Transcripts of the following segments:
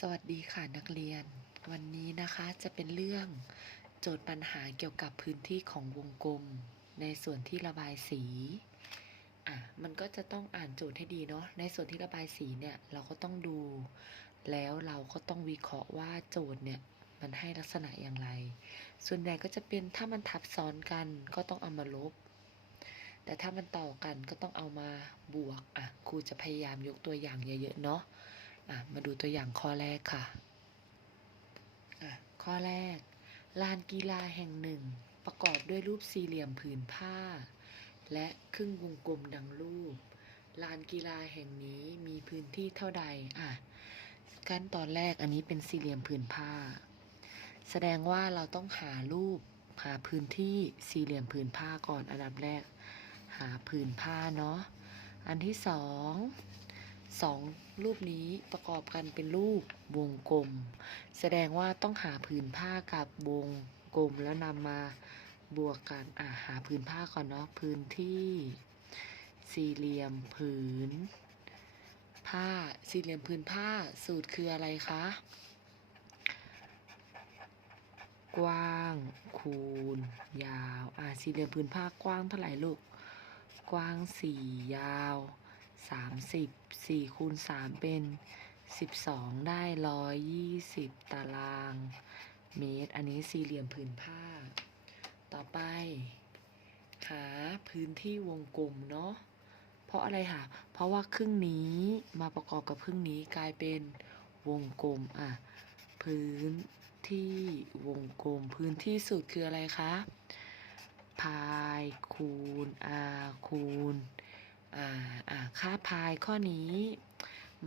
สวัสดีค่ะนักเรียน วันนี้นะคะจะเป็นเรื่องโจทย์ปัญหาเกี่ยวกับพื้นที่ของวงกลม ในส่วนที่ระบายสีอะมันก็จะต้องอ่านโจทย์ให้ดีเนาะในส่วนที่ระบายสีเนี่ยเราก็ต้องดู แล้วเราก็ต้องวิเคราะห์ว่าโจทย์เนี่ยมันให้ลักษณะอย่างไร ส่วนใหญ่ก็จะเป็นถ้ามันทับซ้อนกันก็ต้องเอามาลบ แต่ถ้ามันต่อกันก็ต้องเอามาบวกอะครูจะพยายามยกตัวอย่างเยอะๆเนาะ มาดูตัวอย่างข้อแรกค่ะะข้อแรก ลานกีฬาแห่งหนึ่ง ประกอบด้วยรูปสี่เหลี่ยมผืนผ้า และครึ่งวงกลมดังรูป ลานกีฬาแห่งนี้มีพื้นที่เท่าใด อะ ขั้นตอนแรกอันนี้เป็นสี่เหลี่ยมผืนผ้า แสดงว่าเราต้องหารูปหาพื้นที่สี่เหลี่ยมผืนผ้าก่อนอันดับแรก หาผืนผ้าเนาะ อันที่สอง สองรูปนี้ประกอบกันเป็นรูปวงกลม แสดงว่าต้องหาผืนผ้ากับวงกลมแล้วนำมาบวกกันอ่าหาผืนผ้าก่อนเนาะพื้นที่ สี่เหลี่ยมผืน ผ้าสี่เหลี่ยมผืนผ้าสูตรคืออะไรคะ กว้างคูณ ยาวอ่าสี่เหลี่ยมผืนผ้ากว้างเท่าไหร่ลูก กว้างสี่ยาว สามสิบสี่คูณสามเป็นสิบสองได้ร้อยยี่สิบตาราง เมตร อันนี้สี่เหลี่ยมผืนผ้า ต่อไป หาพื้นที่วงกลมเนาะ เพราะอะไรคะเพราะว่าครึ่งนี้มาประกอบกับครึ่งนี้กลายเป็นวงกลม อะ พื้นที่วงกลม พื้นที่สุดคืออะไรคะพายคูณอาคูณ ค่าพายข้อนี้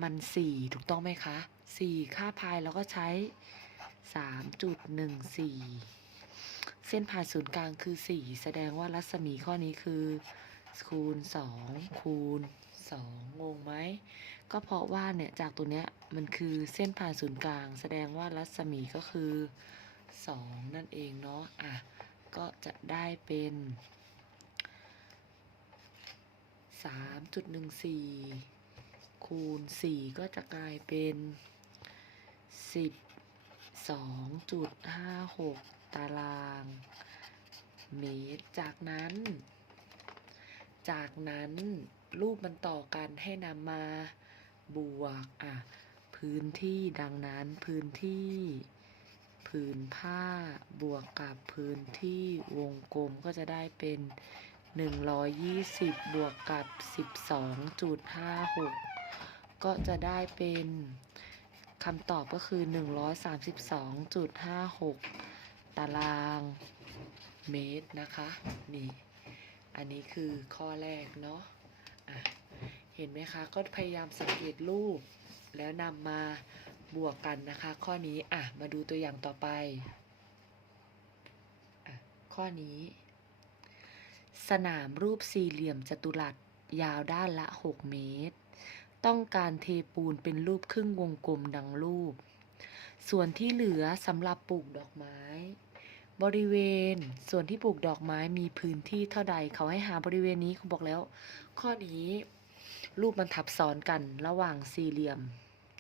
มันสี่ถูกต้องไหมคะสี่ค่าพายเราก็ใช้สามจุดหนึ่งสี่เส้นผ่านศูนย์กลางคือสี่แสดงว่ารัศมีข้อนี้คือ คูณสองคูณสองงงไหม ก็เพราะว่าเนี่ย จากตัวเนี้ยมันคือเส้นผ่านศูนย์กลาง แสดงว่ารัศมีก็คือสองนั่นเองเนาะ อะ ก็จะได้เป็น สามจุดหนึ่งสี่คูณสี่ก็จะกลายเป็นสิบสองจุดห้าหกตารางเมตร จากนั้น จากนั้นรูปมันต่อกันให้นำมาบวกอะพื้นที่ดังนั้นพื้นที่ผืนผ้าบวกกับพื้นที่วงกลมก็จะได้เป็น 120 บวกกับ 12.56 ก็จะได้เป็นคำตอบก็คือ 132.56 ตารางเมตรนะคะ นี่ อันนี้คือข้อแรกเนาะะเห็นไหมคะ ก็พยายามสังเกตรูป แล้วนำมาบวกกันนะคะ ข้อนี้ อะ มาดูตัวอย่างต่อไป อะ ข้อนี้ สนามรูปสี่เหลี่ยมจัตุรัสยาวด้านละ 6 เมตร ต้องการเทปูนเป็นรูปครึ่งวงกลมดังรูป ส่วนที่เหลือสำหรับปลูกดอกไม้ บริเวณส่วนที่ปลูกดอกไม้มีพื้นที่เท่าใด เขาให้หาบริเวณนี้เขาบอกแล้ว ข้อนี้ รูปมันทับซ้อนกันระหว่างสี่เหลี่ยม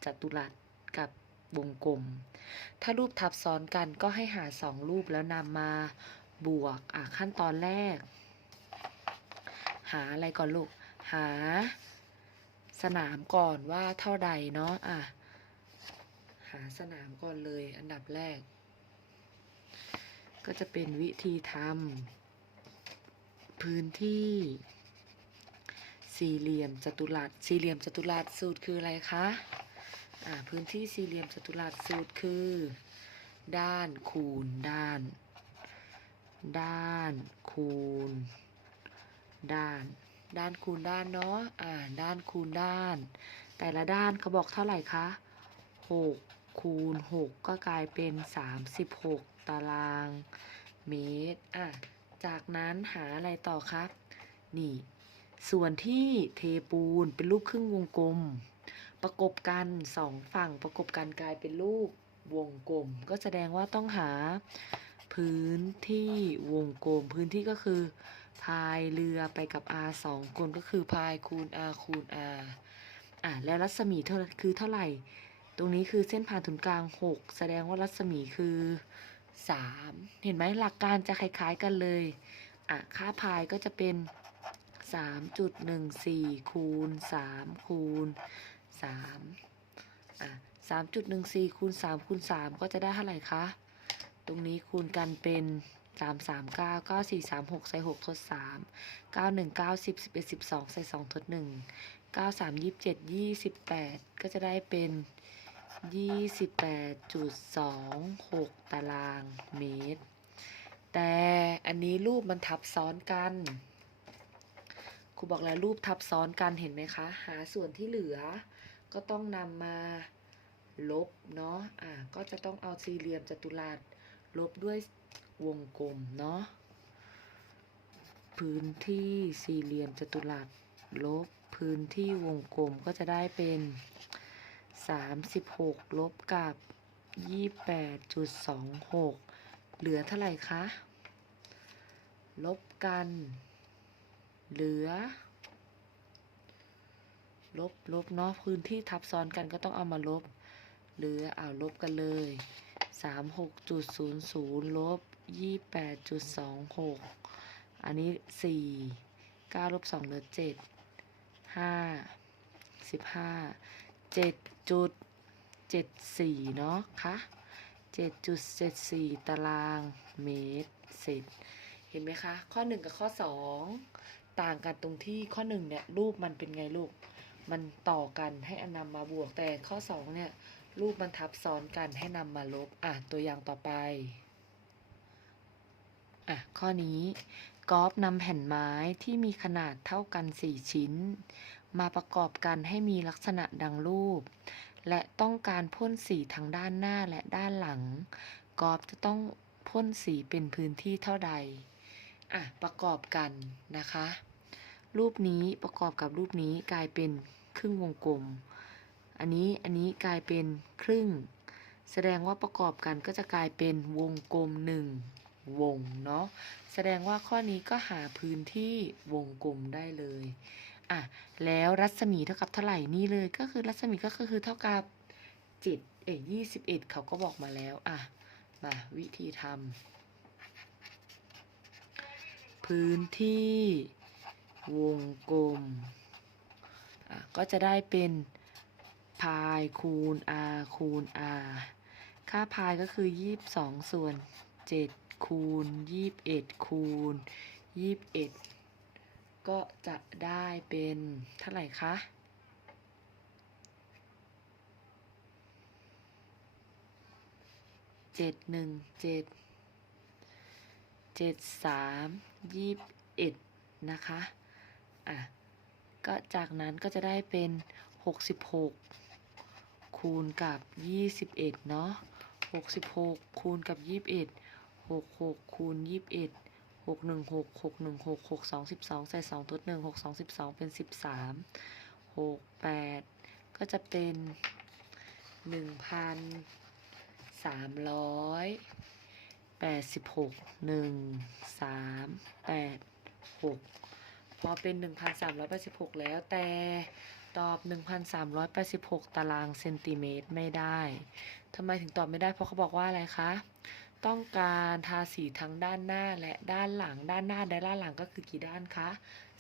จัตุรัสกับวงกลม ถ้ารูปทับซ้อนกันก็ให้หาสองรูปแล้วนำมาบวกอะขั้นตอนแรก หาอะไรก่อนลูก หา สนามก่อนว่าเท่าใดเนาะอะ หาสนามก่อนเลยอันดับแรก ก็จะเป็นวิธีทำพื้นที่ สี่เหลี่ยมจัตุรัส สี่เหลี่ยมจัตุรัสสูตรคืออะไรคะอ่าพื้นที่สี่เหลี่ยมจัตุรัสสูตรคือ ด้านคูณด้าน ด้านคูณ ด้าน ด้านคูณด้านเนาะอ่าด้านคูณด้าน แต่ละด้านเขาบอกเท่าไหร่คะหกคูณหกก็กลายเป็นสามสิบหกตารางเมตรอะจากนั้นหาอะไรต่อครับ นี่ ส่วนที่เทปูนเป็นรูปครึ่งวงกลม ประกบกันสองฝั่งประกบกันกลายเป็นรูปวงกลม ก็แสดงว่าต้องหาพื้นที่วงกลม พื้นที่ก็คือ พายเรือไปกับ r สองคนก็คือพายคูณ r คูณ r อะแล้วรัศมีเท่าคือเท่าไหร่ตตรงนี้คือเส้นผ่านศูนย์กลาง 6 แสดงว่ารัศมีคือ 3 เห็นไหมหลักการจะคล้าย ๆกันเลยอะค่าพายก็จะเป็น 3.14 คูณ 3 คูณ 3 อะ 3.14 คูณ 3 คูณ 3 ก็จะได้เท่าไหร่คะ ตรงนี้คูณกันเป็น 3 3 9 9 4 3 6ใส่6ทด3 9 1 9 10 11 12ใส่2ทด1 9 3 27 28ก็จะได้เป็น28.26ตารางเมตร แต่อันนี้รูปมันทับซ้อนกันครูบอกแล้วรูปทับซ้อนกันเห็นไหมคะ หาส่วนที่เหลือ ก็ต้องนำมาลบเนาะ อะก็จะต้องเอาสี่เหลี่ยมจัตุรัสลบด้วย วงกลมเนาะพื้นที่สี่เหลี่ยมจัตุรัสลบพื้นที่วงกลมก็จะได้เป็น 36 ลบกับ 28.26 เหลือเท่าไหร่คะ ลบกัน เหลือ ลบลบเนาะพื้นที่ทับซ้อนกันก็ต้องเอามาลบ เหลือเอาลบกันเลย 36.00 ลบ 28.26อันนี้4 9ลบ2เหลือ7 5 15 7.74เนาะคะ7.74ตารางเมตรเศษเห็นไหมคะ ข้อ1กับข้อ2ต่างกันตรงที่ข้อ1เนี่ยรูปมันเป็นไงลูก มันต่อกันให้อนนำมาบวกแต่ข้อ2เนี่ยรูปมันทับซ้อนกันให้นำมาลบ อะ ตัวอย่างต่อไป อะ ข้อนี้กอล์ฟนำแผ่นไม้ที่มีขนาดเท่ากัน 4 ชิ้น มาประกอบกันให้มีลักษณะดังรูป และต้องการพ่นสีทั้งด้านหน้าและด้านหลัง กอล์ฟจะต้องพ่นสีเป็นพื้นที่เท่าใด อะ ประกอบกันนะคะ รูปนี้ประกอบกับรูปนี้กลายเป็นครึ่งวงกลม อันนี้ อันนี้กลายเป็นครึ่ง แสดงว่าประกอบกันก็จะกลายเป็นวงกลมหนึ่ง วงเนาะแสดงว่าข้อนี้ก็หาพื้นที่วงกลมได้เลยอะแล้วรัศมีเท่ากับเท่าไหร่นี่เลยก็คือรัศมีก็คือเท่ากับจิตเอ้ยี่สิบเอ็ดเขาก็บอกมาแล้วอะมาวิธีทำพื้นที่วงกลมอะก็จะได้เป็นพายคูณ r คูณ r ค่าพายก็คือ 22 ส่วน 7 คูณ21คูณ21ก็จะได้เป็นเท่าไหร่คะเจ็ดหนึ่งเจ็ดเจ็ดสามยี่สิบเอ็ดนะคะ อะ ก็จากนั้นก็จะได้เป็นหกสิบหกคูณกับยี่สิบเอ็ดเนาะหกสิบหกคูณกับยี่สิบเอ็ด หกหกคูณยี่สิบเอ็ดหกหนึ่งหกหกหนึ่งหกหกสองสิบสองใส่สองทดหนึ่งหกสองสิบสองเป็นสิบสามหกแปดก็จะเป็นหนึ่งพันสามร้อยแปดสิบหกหนึ่งสามแปดหกพอเป็นหนึ่งพันสามร้อยแปดสิบหกแล้วแต่ตอบหนึ่งพันสามร้อยแปดสิบหกตารางเซนติเมตรไม่ได้ ทำไมถึงตอบไม่ได้ เพราะเขาบอกว่าอะไรคะ ต้องการทาสีทั้งด้านหน้าและด้านหลัง ด้านหน้าและด้านหลังก็คือกี่ด้านคะ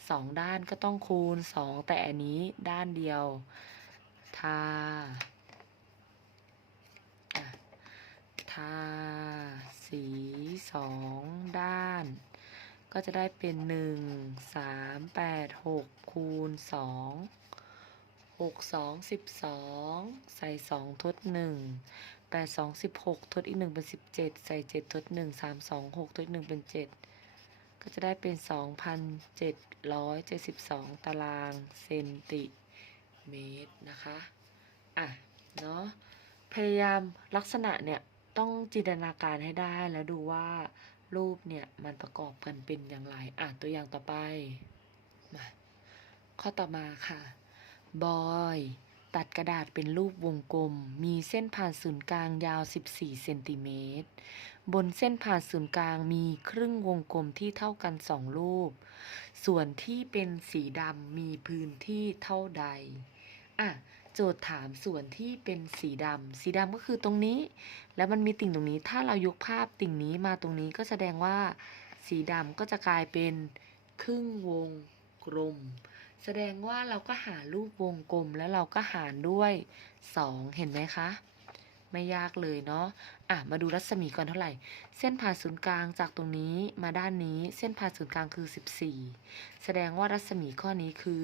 สองด้านก็ต้องคูณสองแต่อันนี้ด้านเดียว ทาทาสีสองด้าน ก็จะได้เป็นหนึ่งสามแปดหกคูณสองหกสองสิบสองใส่สองทดหนึ่ง แปดสองสิบหกทดอีกหนึ่งเป็นสิบเจ็ดใส่เจ็ดทดหนึ่งสามสองหกทดหนึ่งเป็นเจ็ดก็จะได้เป็นสองพันเจ็ดร้อยเจ็ดสิบสองตารางเซนติเมตรนะคะ อะ เนาะพยายามลักษณะเนี่ย ต้องจินตนาการให้ได้แล้วดูว่ารูปเนี่ย มันประกอบกันเป็นอย่างไร อะ ตัวอย่างต่อไป มา ข้อต่อมาค่ะ บอย ตัดกระดาษเป็นรูปวงกลม มีเส้นผ่านศูนย์กลางยาว 14 เซนติเมตร บนเส้นผ่านศูนย์กลางมีครึ่งวงกลมที่เท่ากันสองรูป ส่วนที่เป็นสีดำมีพื้นที่เท่าใด อะ โจทย์ถามส่วนที่เป็นสีดำ สีดำก็คือตรงนี้ แล้วมันมีติ่งตรงนี้ ถ้าเรายกภาพติ่งนี้มาตรงนี้ก็แสดงว่า สีดำก็จะกลายเป็นครึ่งวงกลม แสดงว่าเราก็หารูปวงกลมแล้วเราก็หารด้วย 2 เห็นไหมคะไม่ยากเลยเนาะ อะ มาดูรัศมีก่อนเท่าไหร่ เส้นผ่านศูนย์กลางจากตรงนี้มาด้านนี้ เส้นผ่านศูนย์กลางคือ 14 แสดงว่ารัศมีข้อนี้คือ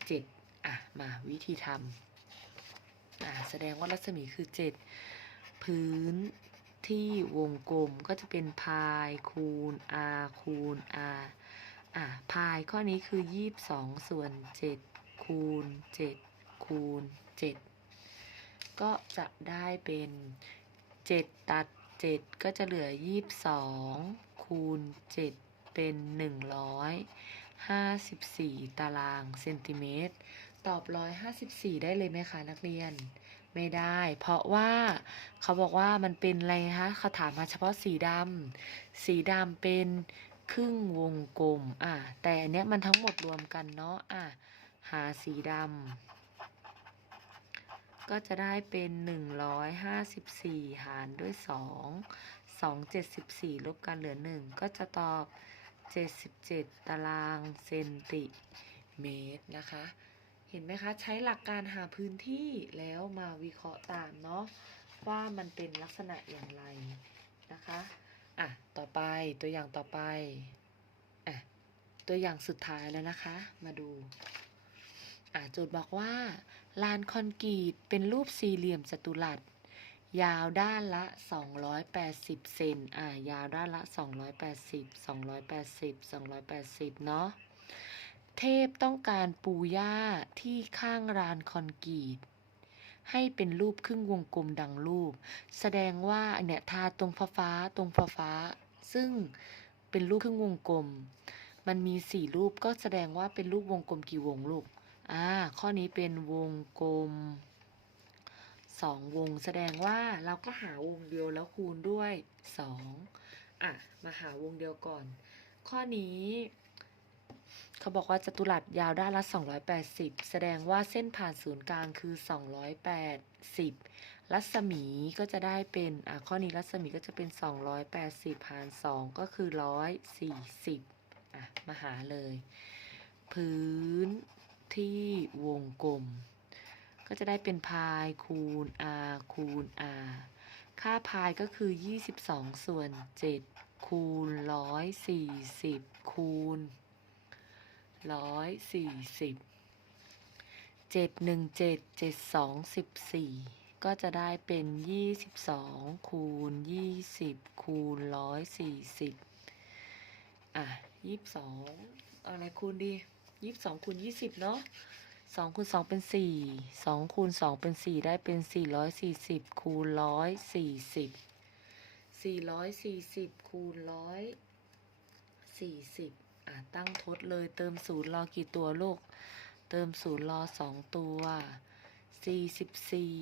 7 อะ มาวิธีทำอะ แสดงว่ารัศมีคือ 7 พื้นที่วงกลมก็จะเป็นพายคูณ r คูณ r อะพายข้อนี้คือ22ส่วน7คูณ7คูณ7ก็จะได้เป็น7ตัด7ก็จะเหลือ22คูณ7เป็น154ตารางเซนติเมตร ตอบ154ได้เลยไหมคะนักเรียนไม่ได้ เพราะว่าเขาบอกว่ามันเป็นอะไรคะเขาถามมาเฉพาะสีดำสีดำเป็น ครึ่งวงกลม อะ แต่อันเนี้ยมันทั้งหมดรวมกันเนาะ อะ หาสีดำ ก็จะได้เป็น 154 หารด้วย 2 2 74 ลบกันเหลือ 1 ก็จะตอบ 77 ตารางเซนติเมตรนะคะ เห็นไหมคะ ใช้หลักการหาพื้นที่แล้วมาวิเคราะห์ตามเนาะ ว่ามันเป็นลักษณะอย่างไรนะคะ อะ ต่อไปตัวอย่างต่อไป อะ ตัวอย่างสุดท้ายแล้วนะคะ มาดู อะโจทย์บอกว่า ลานคอนกรีตเป็นรูปสี่เหลี่ยมจัตุรัส ยาวด้านละ 280 เซน อะ ยาวด้านละ 280 280 280 เนาะ เทพต้องการปูหญ้าที่ข้างลานคอนกรีต ให้เป็นรูปครึ่งวงกลมดังรูป แสดงว่าเนี่ยทาตรงฟ้าฟ้าๆตรงฟ้าฟ้าๆซึ่งเป็นรูปครึ่งวงกลม มันมีสี่รูปก็แสดงว่าเป็นรูปวงกลมกี่วงลูกอ่าข้อนี้เป็นวงกลมสองวง แสดงว่าเราก็หาวงเดียวแล้วคูณด้วยสองอะมาหาวงเดียวก่อน ข้อนี้ เขาบอกว่าจัตุรัสยาวด้านละ 280 แสดงว่าเส้นผ่านศูนย์กลางคือ 280 รัศมีก็จะได้เป็นอะข้อนี้รัศมีก็จะเป็น 280 หาร 2 ก็คือ 140 อะ มาหาเลย พื้นที่วงกลม ก็จะได้เป็นพายคูณ r คูณ r ค่าพายก็คือ 22 ส่วน 7 คูณ 140 คูณ ร้อยสี่สิบเจ็ดหนึ่งเจ็ดเจ็ดสองสิบสี่ก็จะได้เป็นยี่สิบสองคูณยี่สิบคูณร้อยสี่สิบอะยี่สิบสองอะไรคูณดียี่สิบสองคูณยี่สิบเนาะสองคูณสองเป็นสี่สองคูณสองเป็นสี่ได้เป็นสี่ร้อยสี่สิบคูณร้อยสี่สิบสี่ร้อยสี่สิบคูณร้อยสี่สิบ ตั้งทดเลยเติมศูนย์รอกี่ตัวลูก เติมศูนย์รอสองตัวสี่สิบสี่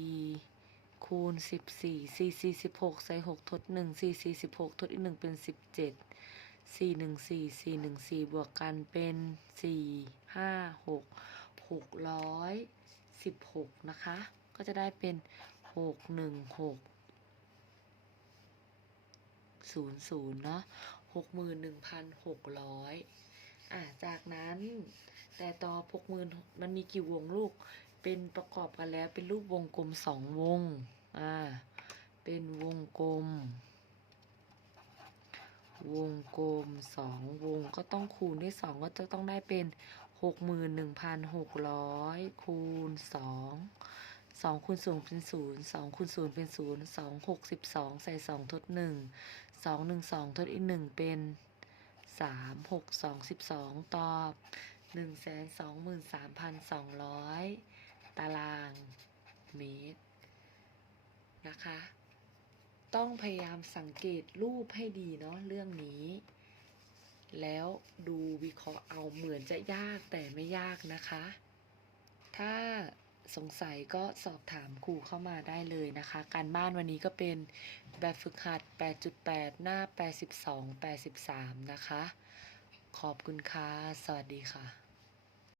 คูณสิบสี่สี่สี่สิบหกใส่หกทดหนึ่งสี่สี่สิบหกทดอีกหนึ่งเป็นสิบเจ็ดสี่หนึ่งสี่สี่หนึ่งสี่บวกกันเป็นสี่ห้าหกหกร้อยสิบหกนะคะ ก็จะได้เป็นหกหนึ่งหกศูนย์ศูนย์เนาะ หกหมื่นหนึ่งพันหกร้อยอะจากนั้น แต่ต่อหกหมื่นมันมีกี่วงลูก เป็นประกอบกันแล้วเป็นรูปวงกลมสองวง อ่า เป็นวงกลม วงกลมสองวงก็ต้องคูณด้วยสองก็จะต้องได้เป็นหกหมื่นหนึ่งพันหกร้อยคูณสอง สองคูณศูนย์เป็นศูนย์สองคูณศูนย์เป็นศูนย์สองหกสิบสองใส่สองทดหนึ่งสองหนึ่งสองทดอีกหนึ่งเป็นสามหกสองสิบสองตอบหนึ่งแสนสองหมื่นสามพันสองร้อยตารางเมตรนะคะ ต้องพยายามสังเกตรูปให้ดีเนาะเรื่องนี้ แล้วดูวิเคราะห์เอาเหมือนจะยากแต่ไม่ยากนะคะ ถ้า สงสัยก็สอบถามครูเข้ามาได้เลยนะคะ การบ้านวันนี้ก็เป็นแบบฝึกหัด 8.8 หน้า 82 83 นะคะ ขอบคุณค่ะ สวัสดีค่ะ